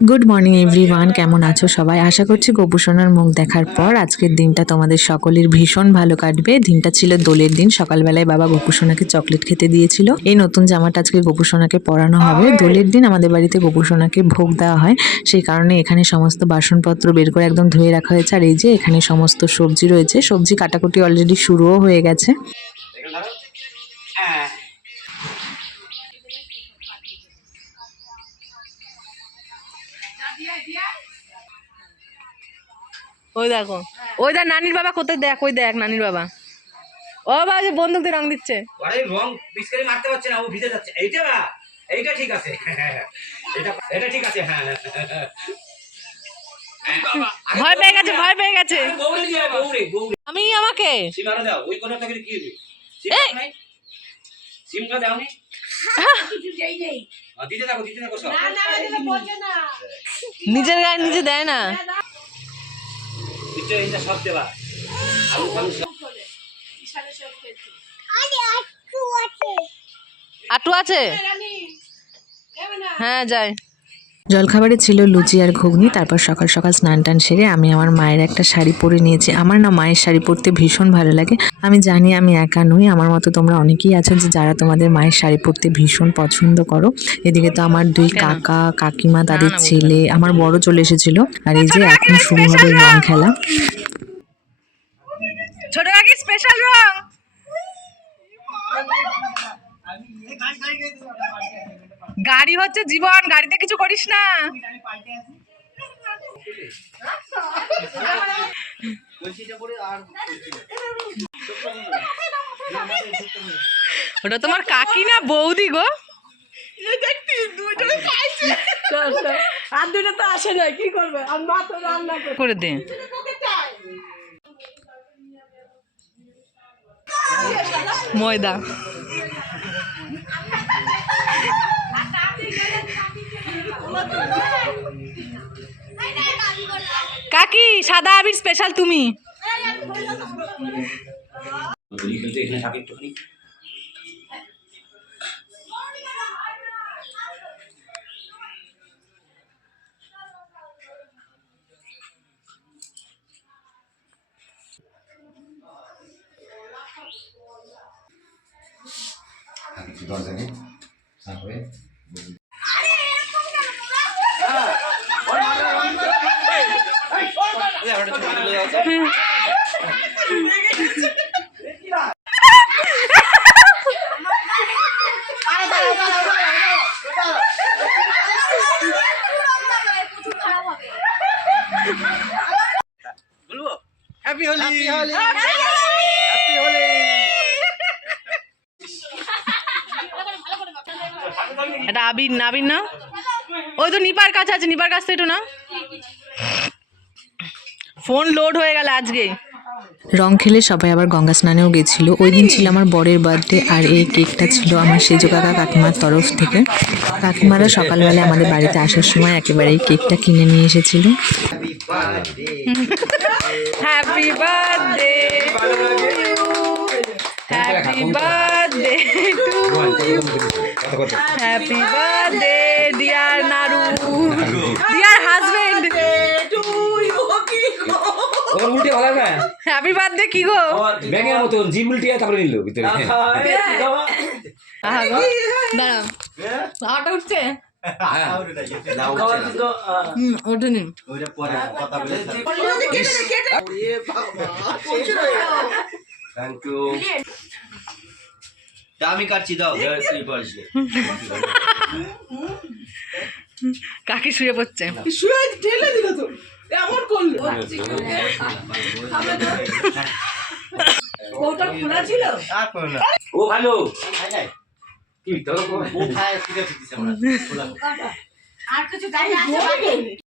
Good morning everyone, কেমন আছো সবাই? আশা করছি গোপুসোনার মুখ দেখার পর আজকের দিনটা তোমাদের সকলের ভীষণ ভালো কাটবে। দিনটা ছিল দোলের দিন। সকালবেলায় বাবা গোপুসোনাকে চকলেট খেতে দিয়েছিল। এই নতুন জামাটা আজকে গোপুসোনাকে পরানো হবে। দোলের দিন আমাদের বাড়িতে গোপুসোনাকে ভোগ দেওয়া হয়, সেই কারণে এখানে সমস্ত বাসনপত্র বের করে একদম ধুয়ে রাখা হয়েছে। আর এই যে এখানে সমস্ত সবজি রয়েছে, সবজি কাটাকুটি অলরেডি শুরুও হয়ে গেছে। ওই দেখো, ওই দেখ নানির বাবা কোথায়, দেখ ওই দেখ নানির বাবা। ও বাবা যে বন্দুক দিয়ে রং দিচ্ছে। আরে রং পিচকারি মারতে পারছে না, ও ভিজে যাচ্ছে। এইটা ঠিক আছে। এটা ঠিক আছে। হ্যাঁ ভয় পেয়ে গেছে, ভয় পেয়ে গেছে। আমি আমাকে সিমারা দাও, ওই কোণা থেকে কি দিবি? সিমটা দাওনি? কিছু দেই নেই। দিতে থাকো সব। না দিলে বলছে না। নিজের গায়ে নিজে দেয় না। এটা এটা সব দেবা। আলু ফালু সব। আটু আছে? হ্যাঁ যাই। জলখাবারে ছিল লুচি আর ঘুগনি। তারপর সকাল সকাল স্নান টান সেরে আমি আমার মায়ের একটা শাড়ি পরে নিয়েছি। আমার না মায়ের শাড়ি পরতে ভীষণ ভালো লাগে। আমি জানি আমি একা নই, আমার মতো তোমরা অনেকেই আছো যে যারা তোমাদের মায়ের শাড়ি পরতে ভীষণ পছন্দ করো। এদিকে তো আমার দুই কাকা কাকিমা তাদের ছেলে, আমার বড় চলে এসেছিল। আর এই যে এখন শুরু হবে রং খেলা। ছোট কাকি স্পেশাল রং। গাড়ি হচ্ছে জীবন, গাড়িতে কিছু করিস না। ওটা তোমার কাকি না বৌদি গো? আর দুইটা তো আসে না, কি করবে? আর মা তো রান্না করে দে। ময়দা কাকি সাদা আবির স্পেশাল তুমি। এখানে থাকে একটুখানি। Happy Holi, happy Holi, happy Holi. এটা আবির না, আবির না, ওই তো নিপার কাছে আছে, নিপার কাছ থেকে একটু না। ফোন লোড হয়ে গেল আজকে। রং খেলে সবাই আবার গঙ্গা স্নানেও গেছিল। ওই দিন ছিল আমার বরের বার্থডে, আর এই কেকটা ছিল আমার সেজো কাকা কাকিমার তরফ থেকে। কাকিমারা সকালবেলা আমাদের বাড়িতে আসার সময় একেবারে এই কেকটা কিনে নিয়ে এসেছিল। Happy birthday happy birthday to happy birthday dear Naru, dear husband. ওর উল্টে ভালো না। হ্যাপি বার্থডে কি গো? ব্যাঙের মতো জিম উল্টে তারপরে নিল ভিতরে। আহা গো, দাঁড়াও, আটা উঠছে। ওঠেনি। আমি কাটছি, দাও। কাকি শুয়ে পড়ছে। শুয়ে ঢেলে দিল তো, এমন করলো। ওটা খোলা ছিল। ও ভালো। আর কিছু গাড়ি আছে?